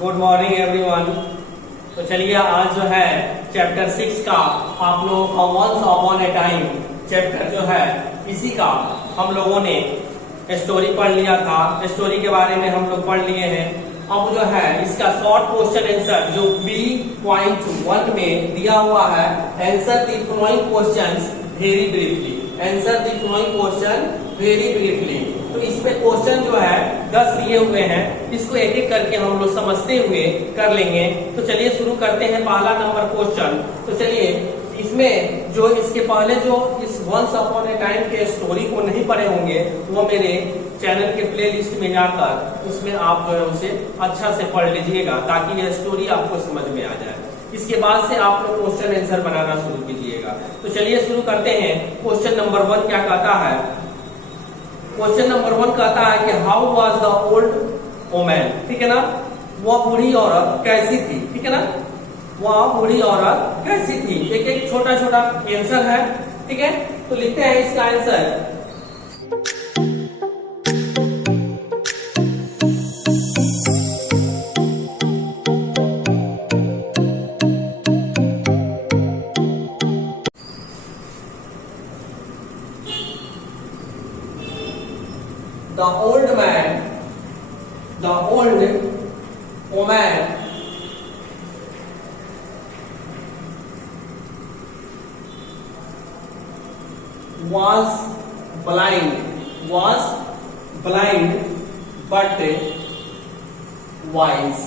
Good morning everyone. तो चलिए आज जो है चैप्टर 6 का आप लोगों का once upon a time chapter जो है इसी का हम लोगों ने स्टोरी पढ़ लिया था। स्टोरी के बारे में हम लोग पढ़ लिए हैं। अब जो है इसका शॉर्ट क्वेश्चन आंसर जो B.1 में दिया हुआ है, answer the following questions very briefly. Answer the following question very briefly. तो इसमें क्वेश्चन जो है 10 दिए हुए हैं, इसको एक एक करके हम लोग समझते हुए कर लेंगे। तो चलिए शुरू करते हैं पहला नंबर क्वेश्चन। तो चलिए इसमें जो इसके पहले जो इस वंस अपॉन ए टाइम के स्टोरी को नहीं पढ़े होंगे वो मेरे चैनल के प्लेलिस्ट में जाकर उसमें आप जो है उसे अच्छा से पढ़ लीजिएगा ताकि यह स्टोरी आपको समझ में आ जाए। इसके बाद से आप लोग क्वेश्चन आंसर बनाना शुरू कीजिएगा। तो चलिए शुरू करते हैं। क्वेश्चन नंबर 1 क्या कहता है? क्वेश्चन नंबर 1 कहता है कि how was the old woman. ठीक है ना, वह बूढ़ी औरत कैसी थी। ठीक है ना, वह बूढ़ी औरत कैसी थी। एक एक छोटा छोटा आंसर है। ठीक है, तो लिखते हैं इसका answer. The old man, the old woman was blind but wise।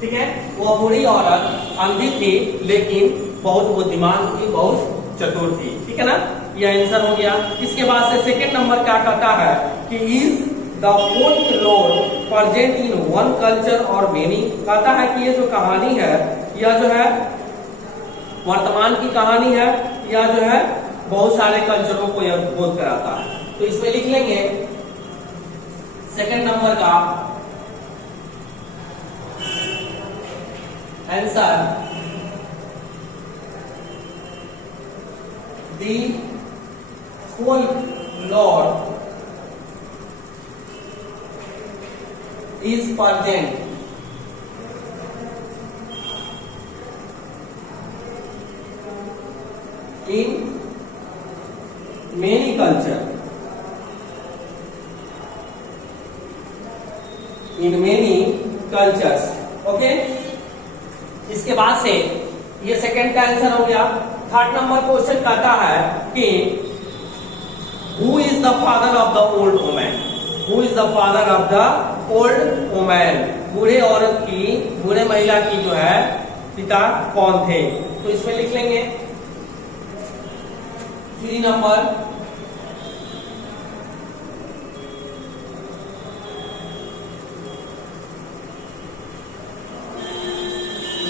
ठीक है, वो बूढ़ी औरत अंधी थी लेकिन बहुत बुद्धिमान थी, बहुत चतुर थी। ठीक है ना, यह आंसर हो गया। इसके बाद से सेकंड नंबर क्या कहता है कि is the folklore present in one culture और मेनी। कहता है कि ये जो कहानी है यह जो है वर्तमान की कहानी है या जो है बहुत सारे कल्चरों को यह बोध कराता है। तो इसमें लिख लेंगे सेकंड नंबर का answer the folklore is present in many culture, in many cultures। Okay, इसके बाद से ये सेकंड का आंसर हो गया। थर्ड नंबर क्वेश्चन कहता है कि Who is the father of the old woman? Who is the father of the old woman? बूढ़े औरत की, बूढ़े महिला की जो है पिता कौन थे? तो इसमें लिख लेंगे 3 number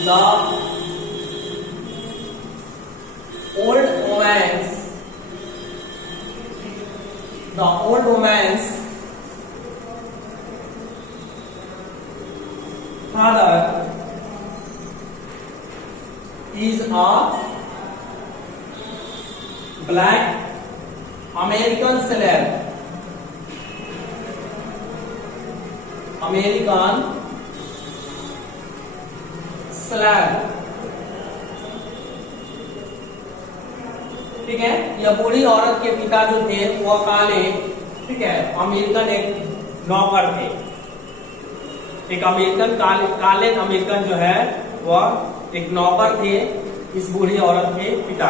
the old woman's father is a black American slave। ठीक है, यह बूढ़ी औरत के पिता जो थे वह काले, ठीक है, अमेरिकन एक नौकर थे। एक अमेरिकन काले अमेरिकन जो है वह एक नौकर थे इस बूढ़ी औरत के पिता।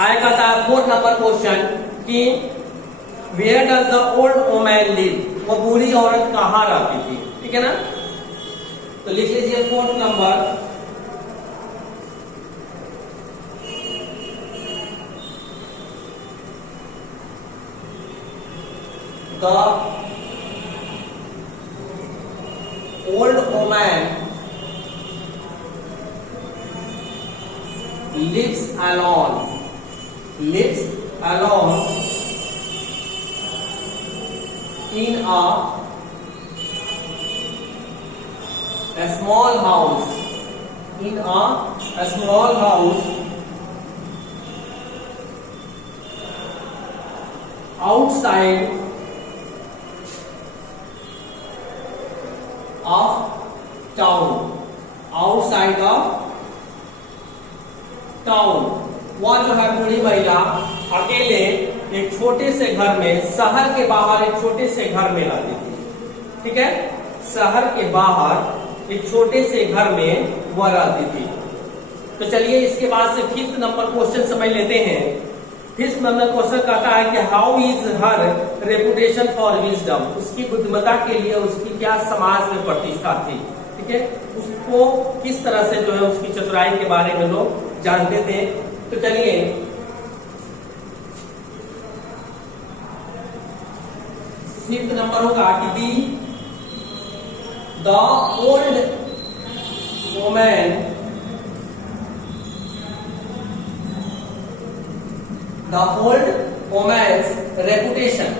आया कहता है 4 नंबर क्वेश्चन कि where does the old woman live. वो बूढ़ी औरत कहाँ रहती थी। ठीक है ना, तो लिख लीजिए 4th number the old woman lives alone in a small house, in a small house outside of town, outside of town. वह जो है बूढ़ी महिला अकेले एक छोटे से घर में, शहर के बाहर एक छोटे से घर में रहती थी। ठीक है, शहर के बाहर एक छोटे से घर में वह रहती थी। तो चलिए इसके बाद से 5th नंबर क्वेश्चन समझ लेते हैं। 5th नंबर क्वेश्चन कहता है कि how is her reputation for wisdom. उसकी बुद्धिमत्ता के लिए उसकी क्या समाज में प्रतिष्ठा थी। ठीक है, उसको किस तरह से जो है उसकी चतुराई के बारे में लोग जानते थे। तो चलिए 5th नंबर होगा कि the old women, the old woman's reputation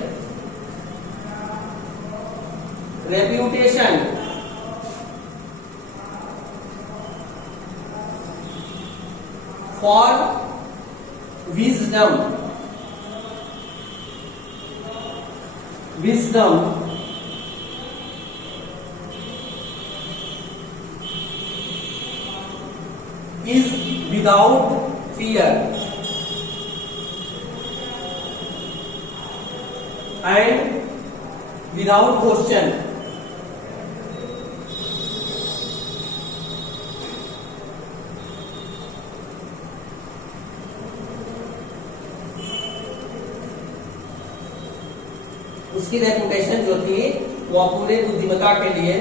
for wisdom is without fear and without question। उसकी रेपुटेशन जो थी वह पूरे बुद्धिमत्ता के लिए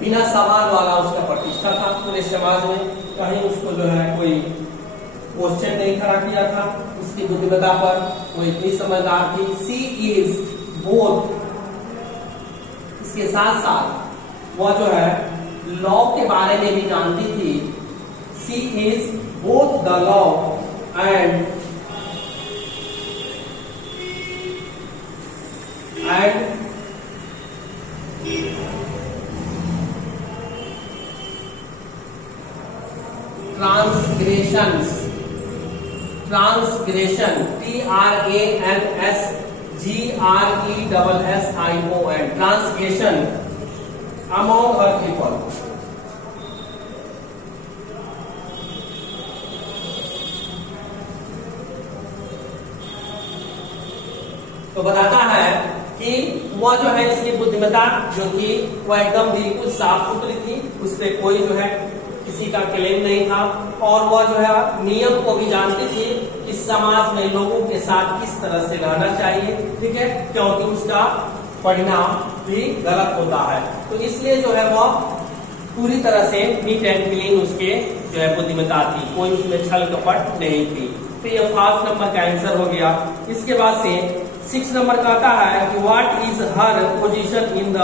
बिना सवाल वाला उसका प्रतिष्ठा था पूरे समाज में। कहीं उसको जो है कोई क्वेश्चन नहीं खड़ा किया था उसकी बुद्धिमत्ता पर। वो इतनी समझदार थी। सी इज बोथ, इसके साथ साथ वह जो है लॉ के बारे में भी जानती थी। She is both the law and transgression TRANSGRESSION transgression among her people। तो बताता है कि वह जो है इसकी बुद्धिमत्ता जो थी वह एकदम बिल्कुल साफ सुथरी थी। उसपे कोई जो है किसी का क्लेम नहीं था और वह जो है नियम को भी जानती थी कि समाज में लोगों के साथ किस तरह से रहना चाहिए। ठीक है, क्योंकि उसका परिणाम भी गलत होता है। तो इसलिए जो है वह पूरी तरह से नीट एंड क्लीन उसके जो है बुद्धिमत्ता थी, कोई उसमें छल कपट नहीं थी। तो ये 5th नंबर का आंसर हो गया। इसके बाद से 6 नंबर कहता है कि what is her position in the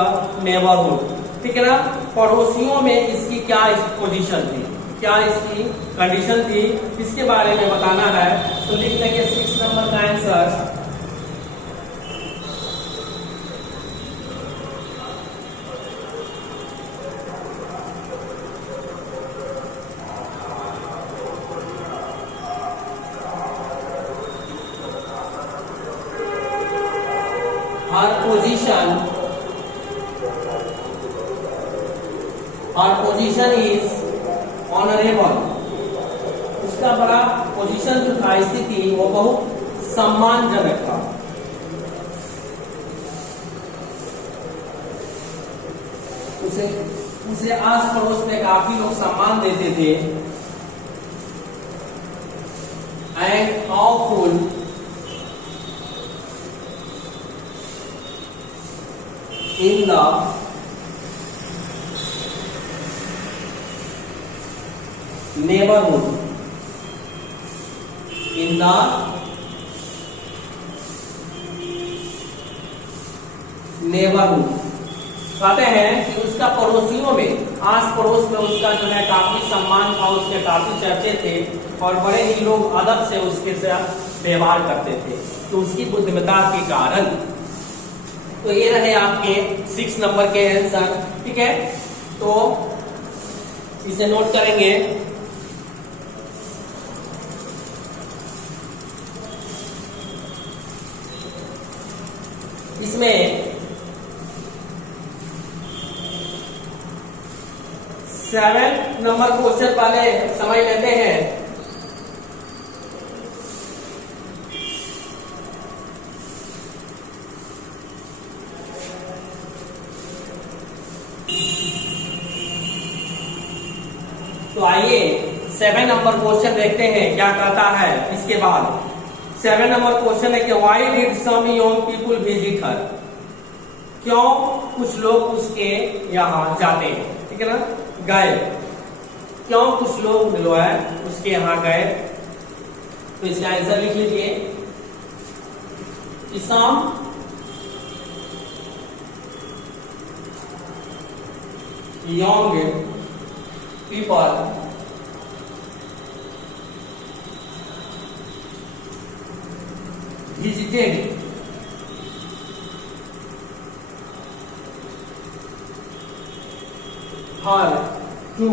neighbourhood. ठीक है ना, पड़ोसियों में इसकी क्या पोजीशन थी, क्या इसकी कंडीशन थी, इसके बारे में बताना है। तो लिख लेंगे 6 नंबर का answer her position is honorable। उसका बड़ा पोजीशन जो था, स्थिति वो बहुत सम्मानजनक था। उसे आस पड़ोस में काफी लोग सम्मान देते थे। And awful in the neighborhood in the neighborhood कहते हैं कि उसका पड़ोसियों में, आस पड़ोस में उसका जो है काफी सम्मान था, उसके काफी चर्चे थे और बड़े ही लोग अदब से उसके साथ व्यवहार करते थे। तो उसकी बुद्धिमत्ता के कारण। तो ये रहे आपके 6 नंबर के आंसर। ठीक है, तो इसे नोट करेंगे। इसमें 7 नंबर क्वेश्चन पहले समझ लेते हैं। तो आइए 7 नंबर क्वेश्चन देखते हैं क्या कहता है। इसके बाद 7 नंबर क्वेश्चन है कि why did some young people visit her, क्यों कुछ लोग उसके यहाँ जाते हैं, ठीक है ना, गए, क्यों कुछ लोग जो है उसके यहाँ गए। तो इसका आंसर लिख लीजिए कि some young people visited her to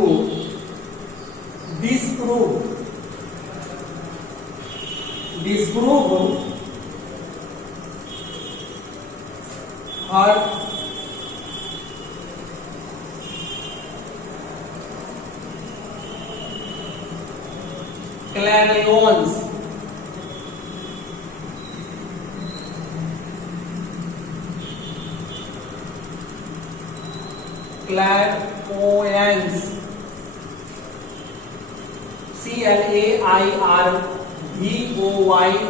disprove her clairvoyance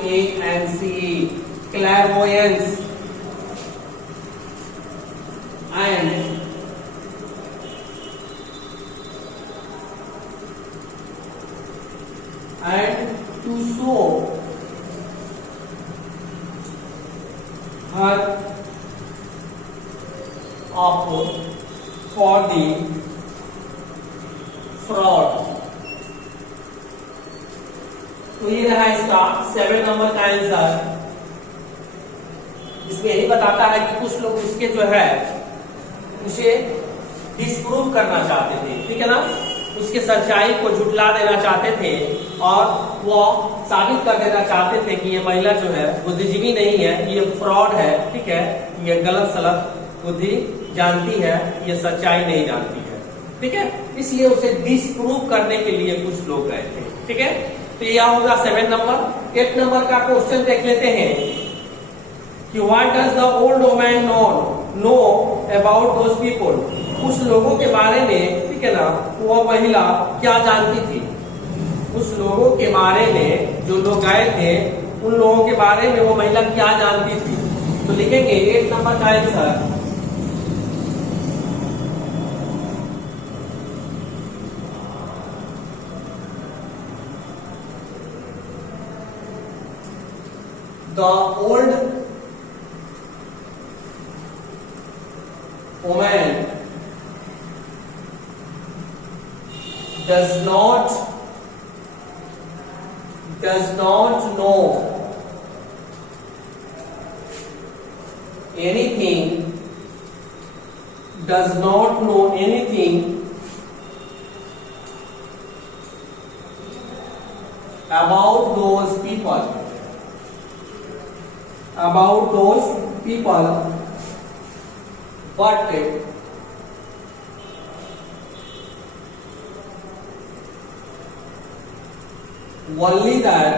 clairvoyance, clairvoyance and to show her up for the fraud। तो ये रहा इसका 7 नंबर का आंसर। इसमें यही बताता है कि कुछ लोग उसके जो है उसे डिस्प्रूव करना चाहते थे, ठीक है ना, उसके सच्चाई को झुठला देना चाहते थे और वो साबित कर देना चाहते थे कि ये महिला जो है बुद्धिजीवी नहीं है, ये फ्रॉड है, ठीक है, ये गलत सलत बुद्धि जानती है, ये सच्चाई नहीं जानती है, ठीक है, इसलिए उसे डिस्प्रूव करने के लिए कुछ लोग गए थे, ठीक है। तो यह होगा 7 नंबर। 8 नंबर का क्वेश्चन देख लेते हैं कि what does the old woman know about those people, उस लोगों के बारे में, ठीक है ना, वो महिला क्या जानती थी, उस लोगों के बारे में, जो लोग गए थे उन लोगों के बारे में वो महिला क्या जानती थी। तो लिखेंगे 8 नंबर का answer the old woman does not know anything about those people but only that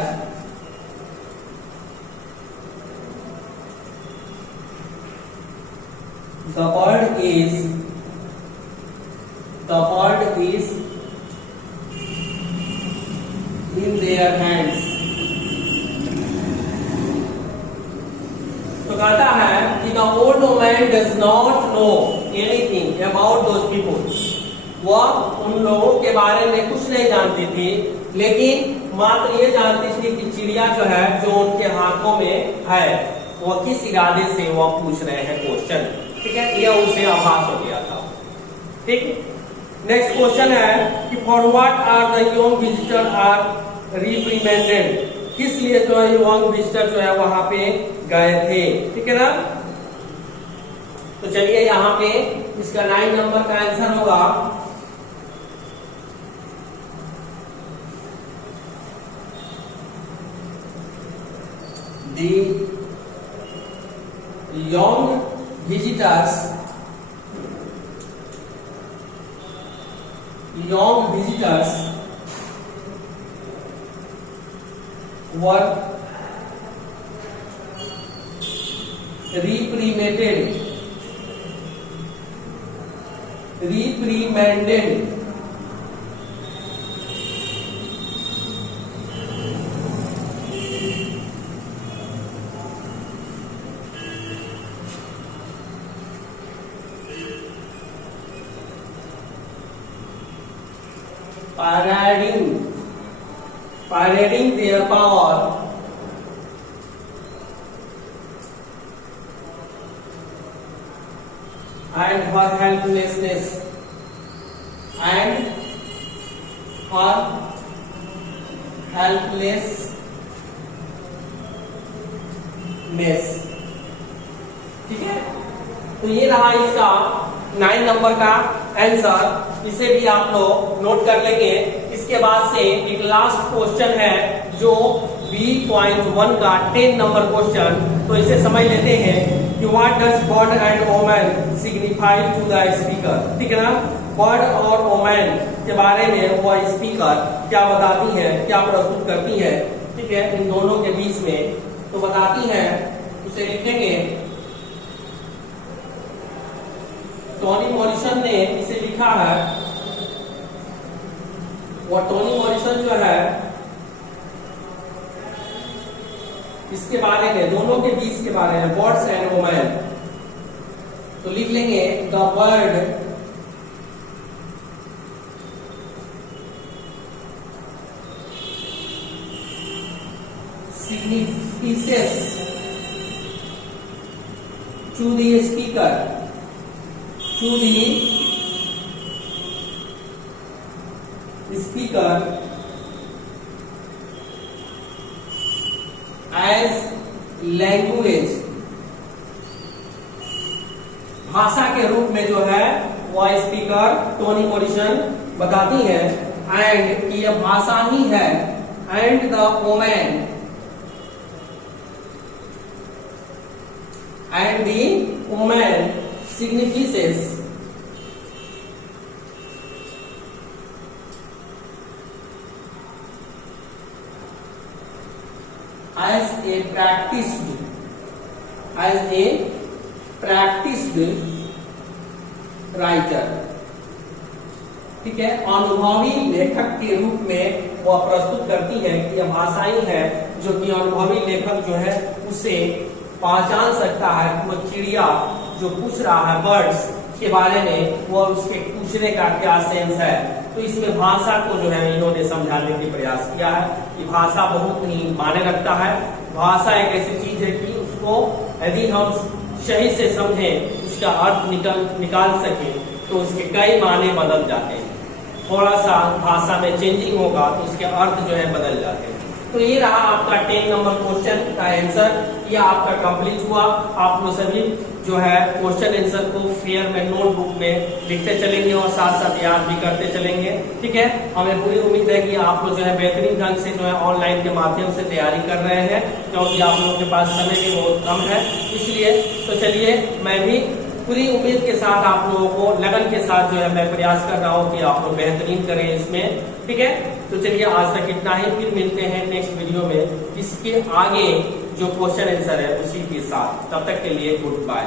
the bird is in their hands। तो कहता है कि the old woman does not know anything about those people, वह उन लोगों के बारे में कुछ नहीं जानती थी, लेकिन मात्र ये जानती थी कि चिड़िया जो है जो उनके हाथों में है वह किस इरादे से वह पूछ रहे हैं क्वेश्चन, ठीक है, यह उसे आभास हो गया था, ठीक। नेक्स्ट क्वेश्चन है कि for what are the young visitor are reprimanded, किस लिए जो है यंग विजिटर जो है वहां पे गए थे, ठीक है ना। तो चलिए यहाँ पे इसका 9 नंबर का आंसर होगा the young visitors young visitors were reprimanded parading their power and her helplessness ठीक है। तो ये रहा इसका 9 नंबर का आंसर, इसे भी आप लोग नोट कर लेंगे। इसके बाद से एक लास्ट क्वेश्चन है जो B.1 का 10 नंबर क्वेश्चन, तो इसे समझ लेते हैं कि what does bird and woman signify to the speaker. ठीक है ना, बर्ड और वोमन के बारे में वो स्पीकर क्या बताती है, क्या प्रस्तुत करती है। ठीक है, इन दोनों के बीच में तो बताती है, उसे लिखेंगे। टोनी मॉरिसन ने इसे लिखा है, वो टोनी मॉरिसन जो है इसके बारे में, दोनों के बीच के बारे में, बर्ड्स एंड वोमन, तो लिख लेंगे the bird signifies to the speaker as language, भाषा के रूप में जो है वो स्पीकर टोनी मॉरिसन बताती है, एंड कि यह भाषा ही है, and the woman and the woman signifies as a practiced writer। ठीक है, अनुभवी लेखक के रूप में वह प्रस्तुत करती है कि यह भाषा ही है जो कि अनुभवी लेखक जो है उसे पहचान सकता है। वो चिड़िया जो पूछ रहा है बर्ड्स के बारे में, वो उसके पूछने का क्या सेंस है। तो इसमें भाषा को जो है इन्होंने समझाने के प्रयास किया है कि भाषा बहुत ही मायने रखता है। भाषा एक ऐसी चीज है कि उसको यदि हम सही से समझें, उसका अर्थ निकाल सके, तो उसके कई मायने बदल जाते हैं। थोड़ा सा भाषा में चेंजिंग होगा तो उसके अर्थ जो है बदल जाते हैं। तो ये रहा आपका 10 नंबर क्वेश्चन का आंसर, ये आपका कंप्लीट हुआ। आप लोग सभी जो है क्वेश्चन आंसर को फेयर में नोटबुक में लिखते चलेंगे और साथ साथ याद भी करते चलेंगे। ठीक है, हमें पूरी उम्मीद है कि आप लोग जो है बेहतरीन ढंग से जो है ऑनलाइन के माध्यम से तैयारी कर रहे हैं, क्योंकि आप लोगों के पास समय भी बहुत कम है। इसलिए तो चलिए, मैं भी पूरी उम्मीद के साथ आप लोगों को लगन के साथ जो है मैं प्रयास कर रहा हूँ कि आप लोग बेहतरीन करें इसमें। ठीक है, तो चलिए आज तक इतना ही, फिर मिलते हैं नेक्स्ट वीडियो में इसके आगे जो क्वेश्चन आंसर है उसी के साथ। तब तक के लिए गुड बाय।